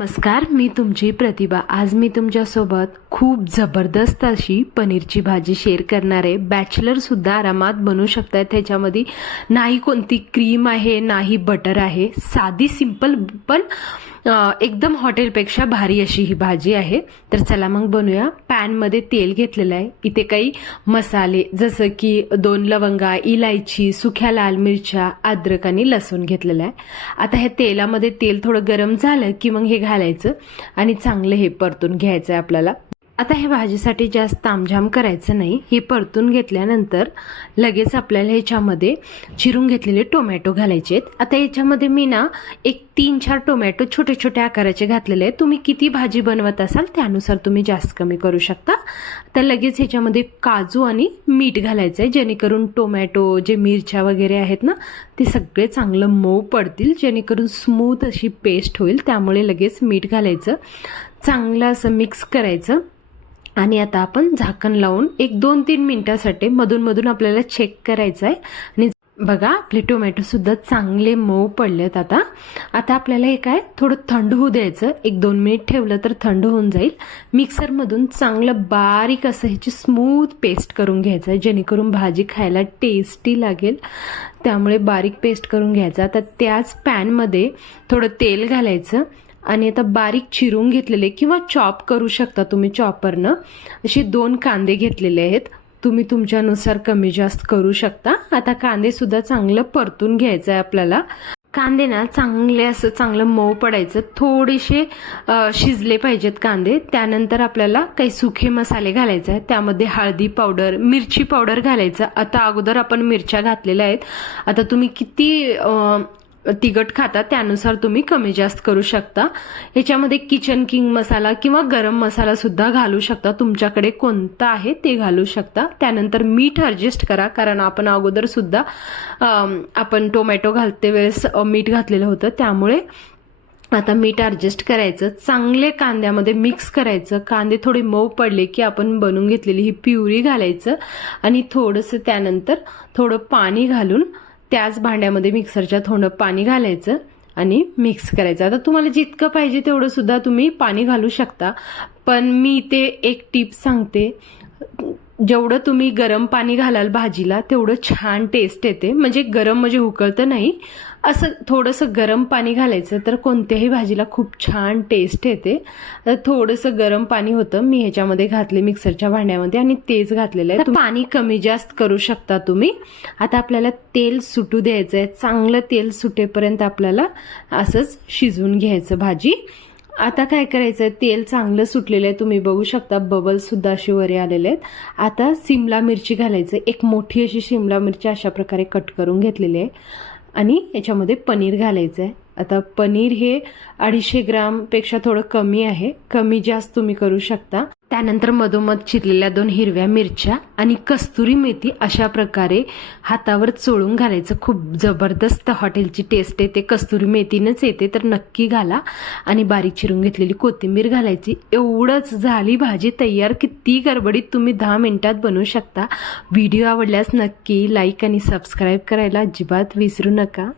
नमस्कार, मी तुमची प्रतिभा। आज मी तुमच्यासोबत खूप जबरदस्त अशी पनीरची भाजी शेअर करणार आहे। बॅचलर सुद्धा आरामात बनवू शकतात। त्याच्यामध्ये नाही कोणती क्रीम आहे, नाही बटर आहे, साधी सिंपल पण एकदम हॉटेलपेक्षा भारी अशी ही भाजी आहे। तर चला मग बनवूया। पॅन मध्ये तेल घेतलेलं आहे। इथे काही मसाले जसं की 2 लवंगा, इलायची, सुक्या लाल मिरच्या, अद्रक आणि लसूण घेतलेलं आहे। आता हे तेलामध्ये तेल थोडं गरम झालं की मग हे घालायचं आणि चांगलं हे परतून घ्यायचं आहे आपल्याला। आता हे भाजीसाठी जास्त तामझाम करायचं नाही। हे परतून घेतल्यानंतर लगेच आपल्याला ह्याच्यामध्ये चिरून घेतलेले टोमॅटो घालायचे आहेत। आता ह्याच्यामध्ये मी ना एक 3-4 टोमॅटो छोटे छोटे आकाराचे घातलेले आहेत। तुम्ही किती भाजी बनवत असाल त्यानुसार तुम्ही जास्त कमी करू शकता। तर लगेच ह्याच्यामध्ये काजू आणि मीठ घालायचं आहे, जेणेकरून टोमॅटो जे मिरच्या वगैरे आहेत ना ते सगळे चांगलं मऊ पडतील, जेणेकरून स्मूथ अशी पेस्ट होईल। त्यामुळे लगेच मीठ घालायचं, चांगलं असं मिक्स करायचं आणि आता आपण झाकण लावून एक 2-3 मिनिटासाठी मधून मधून आपल्याला चेक करायचं आहे। आणि बघा आपले टोमॅटो सुद्धा चांगले मऊ पडलेत। आता आपल्याला हे काय थोडं थंड होऊ द्यायचं। 1-2 मिनिट ठेवलं तर थंड होऊन जाईल। मिक्सर मधून चांगलं बारीक असं ह्याची स्मूथ पेस्ट करून घ्यायचं, जेणेकरून भाजी खायला टेस्टी लागेल। त्यामुळे बारीक पेस्ट करून घ्यायचं। आता त्याच पॅन मध्ये थोडं तेल घालायचं आणि आता बारीक चिरून घेतलेले किंवा चॉप करू शकता तुम्ही चॉपरनं, असे 2 कांदे घेतलेले आहेत। तुम्ही तुमच्यानुसार कमी जास्त करू शकता। आता कांदे सुद्धा चांगलं परतून घ्यायचं आहे आपल्याला। कांदे ना चांगलं मऊ पडायचं, थोडेसे शिजले पाहिजेत कांदे। त्यानंतर आपल्याला काही सुखे मसाले घालायचे आहेत। त्यामध्ये हळदी पावडर, मिरची पावडर घालायचं। आता अगोदर आपण मिरच्या घातलेल्या आहेत। आता तुम्ही किती तिखट खाता त्यानुसार तुम्ही कमी जास्त करू शकता। ह्याच्यामध्ये किचन किंग मसाला किंवा गरम मसाला सुद्धा घालू शकता, तुमच्याकडे कोणता आहे ते घालू शकता। त्यानंतर मीठ ॲडजस्ट करा, कारण आपण अगोदर सुद्धा आपण टोमॅटो घालते वेळेस मीठ घातलेलं होतं। त्यामुळे आता मीठ ॲडजस्ट करायचं, चांगले कांद्यामध्ये मिक्स करायचं। कांदे थोडे मऊ पडले की आपण बनवून घेतलेली ही प्युरी घालायचं आणि थोडंसं त्यानंतर थोडं पाणी घालून त्याच भांड्यामध्ये मिक्सरच्या थोडं पाणी घालायचं आणि मिक्स करायचं। आता तुम्हाला जितकं पाहिजे तेवढं सुद्धा तुम्ही पाणी घालू शकता, पण मी इथे एक टिप सांगते, जेवढं तुम्ही गरम पाणी घालाल भाजीला तेवढं छान टेस्ट येते। म्हणजे गरम म्हणजे उकळतं नाही, असं थोडंसं गरम पाणी घालायचं तर कोणत्याही भाजीला खूप छान टेस्ट येते। तर थोडंसं गरम पाणी होतं, मी ह्याच्यामध्ये घातले मिक्सरच्या भांड्यामध्ये आणि तेच घातलेलं आहे। पाणी कमी जास्त करू शकता तुम्ही। आता आपल्याला तेल सुटू द्यायचं आहे, चांगलं तेल सुटेपर्यंत आपल्याला असंच शिजवून घ्यायचं भाजी। आता काय करायचं, तेल चांगलं सुटलेलं आहे, तुम्ही बघू शकता बबल सुद्धा असे वरे आलेले आहेत। आता शिमला मिरची घालायचं, एक मोठी अशी शिमला मिरची अशा प्रकारे कट करून घेतलेली आहे आणि याच्यामध्ये पनीर घालायचं आहे। आता पनीर हे 250 ग्राम पेक्षा थोडं कमी आहे, कमी जास्त तुम्ही करू शकता। त्यानंतर मधोमध चिरलेल्या 2 हिरव्या मिरच्या आणि कस्तुरी मेथी अशा प्रकारे हातावर चोळून घालायचं। खूप जबरदस्त हॉटेलची टेस्ट येते, कस्तुरी मेथीनंच येते, तर नक्की घाला। आणि बारीक चिरून घेतलेली कोथिंबीर घालायची। एवढंच झाली भाजी तयार। किती गडबडीत तुम्ही 10 मिनिटात बनवू शकता। व्हिडिओ आवडल्यास नक्की लाईक आणि सबस्क्राईब करायला अजिबात विसरू नका।